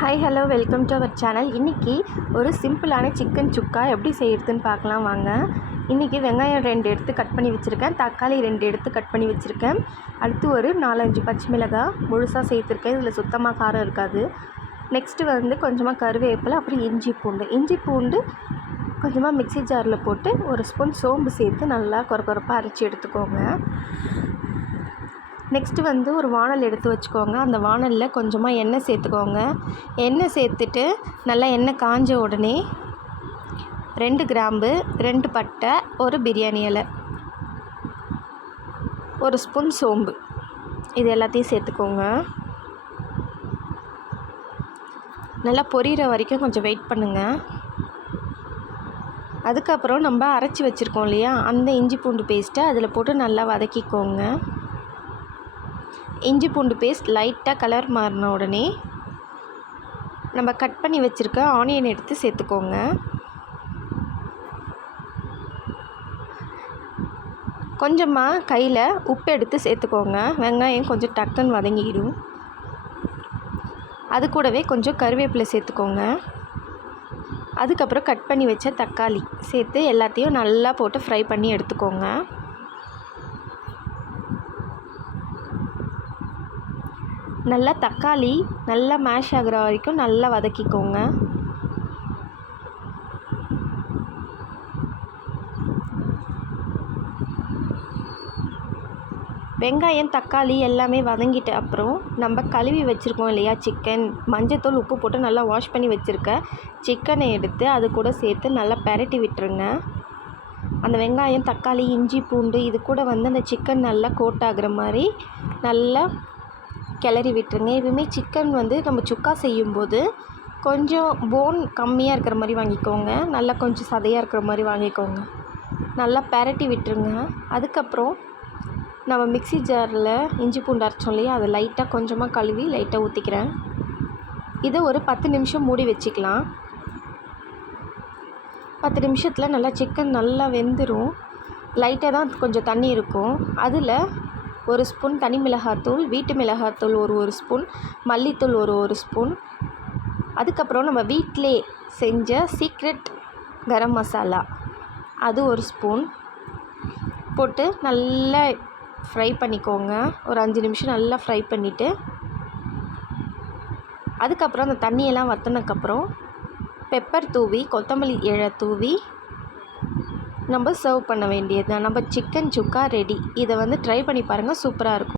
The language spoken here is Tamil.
Hi hello welcome to our channel. இன்றைக்கி ஒரு சிம்பிளான சிக்கன் சுக்கா எப்படி செய்கிறதுன்னு பார்க்கலாம் வாங்க. இன்றைக்கி வெங்காயம் 2 எடுத்து கட் பண்ணி வச்சுருக்கேன், தக்காளி 2 எடுத்து கட் பண்ணி வச்சுருக்கேன், அடுத்து ஒரு 4-5 பச்சை மிளகாய் முழுசாக சேர்த்துருக்கேன், இதில் சுத்தமாக காரம் இருக்காது. நெக்ஸ்ட்டு வந்து கொஞ்சமாக கருவேப்பிலை, அப்புறம் இஞ்சி பூண்டு கொஞ்சமாக மிக்ஸி ஜாரில் போட்டு ஒரு ஸ்பூன் சோம்பு சேர்த்து நல்லா கொரப்பாக அரைச்சி எடுத்துக்கோங்க. நெக்ஸ்ட்டு வந்து ஒரு வானல் எடுத்து வச்சுக்கோங்க. அந்த வானலில் கொஞ்சமாக எண்ணெய் சேர்த்துக்கோங்க. எண்ணெய் சேர்த்துட்டு நல்லா எண்ணெய் காஞ்ச உடனே 2 கிராம்பு, 2 பட்டை, ஒரு பிரியாணி இலை, ஒரு ஸ்பூன் சோம்பு, இது எல்லாத்தையும் சேர்த்துக்கோங்க. நல்லா பொரியிற வரைக்கும் கொஞ்சம் வெயிட் பண்ணுங்கள். அதுக்கப்புறம் நம்ம அரைச்சி வச்சுருக்கோம் இல்லையா, அந்த இஞ்சி பூண்டு பேஸ்ட்டை அதில் போட்டு நல்லா வதக்கிக்கோங்க. இஞ்சி பூண்டு பேஸ்ட் லைட்டாக கலர் மாறின உடனே நம்ம கட் பண்ணி வச்சுருக்க ஆனியன் எடுத்து சேர்த்துக்கோங்க. கொஞ்சமாக கையில் உப்பு எடுத்து சேர்த்துக்கோங்க. வெங்காயம் கொஞ்சம் டக்குன்னு வதங்கிடும். அது கூடவே கொஞ்சம் கருவேப்பிலை சேர்த்துக்கோங்க. அதுக்கப்புறம் கட் பண்ணி வச்ச தக்காளி சேர்த்து எல்லாத்தையும் நல்லா போட்டு ஃப்ரை பண்ணி எடுத்துக்கோங்க. நல்லா தக்காளி நல்லா மேஷ் ஆகிற வரைக்கும் நல்லா வதக்கிக்கோங்க. வெங்காயம் தக்காளி எல்லாமே வதங்கிட்ட அப்புறம் நம்ம கழுவி வச்சுருக்கோம் இல்லையா சிக்கன், மஞ்சத்தூள் உப்பு போட்டு நல்லா வாஷ் பண்ணி வச்சுருக்க சிக்கனை எடுத்து அது கூட சேர்த்து நல்லா பெரட்டி விட்டுருங்க. அந்த வெங்காயம் தக்காளி இஞ்சி பூண்டு இது கூட வந்து அந்த சிக்கன் நல்லா கோட் ஆகிற மாதிரி நல்லா கிளறி விட்டுருங்க. எப்பவுமே சிக்கன் வந்து நம்ம சுக்கா செய்யும்போது கொஞ்சம் போன் கம்மியாக இருக்கிற மாதிரி வாங்கிக்கோங்க, நல்லா கொஞ்சம் சதையாக இருக்கிற மாதிரி வாங்கிக்கோங்க. நல்லா பெரட்டி விட்டுருங்க. அதுக்கப்புறம் நம்ம மிக்ஸி ஜாரில் இஞ்சி பூண்டு அரைச்சோம் இல்லையா, அதை லைட்டாக கொஞ்சமாக கழுவி லைட்டாக ஊற்றிக்கிறேன். இதை ஒரு 10 நிமிஷம் மூடி வச்சுக்கலாம். 10 நிமிஷத்தில் நல்லா சிக்கன் நல்லா வெந்துடும். லைட்டாக தான் கொஞ்சம் தண்ணி இருக்கும். அதில் ஒரு ஸ்பூன் தனி மிளகாத்தூள், வீட்டு மிளகாத்தூள் ஒரு ஸ்பூன், மல்லித்தூள் ஒரு ஸ்பூன், அதுக்கப்புறம் நம்ம வீட்டிலே செஞ்ச சீக்ரெட் கரம் மசாலா அது ஒரு ஸ்பூன் போட்டு நல்லா ஃப்ரை பண்ணிக்கோங்க. ஒரு 5 நிமிஷம் நல்லா ஃப்ரை பண்ணிவிட்டு அதுக்கப்புறம் அந்த தண்ணியெல்லாம் வற்றினக்கப்புறம் பெப்பர் தூவி கொத்தமல்லி இலை தூவி நம்ம சர்வ் பண்ண வேண்டியது தான். நம்ம சிக்கன் சுக்கா ரெடி. இதை வந்து ட்ரை பண்ணி பாருங்கள், சூப்பராக இருக்கும்.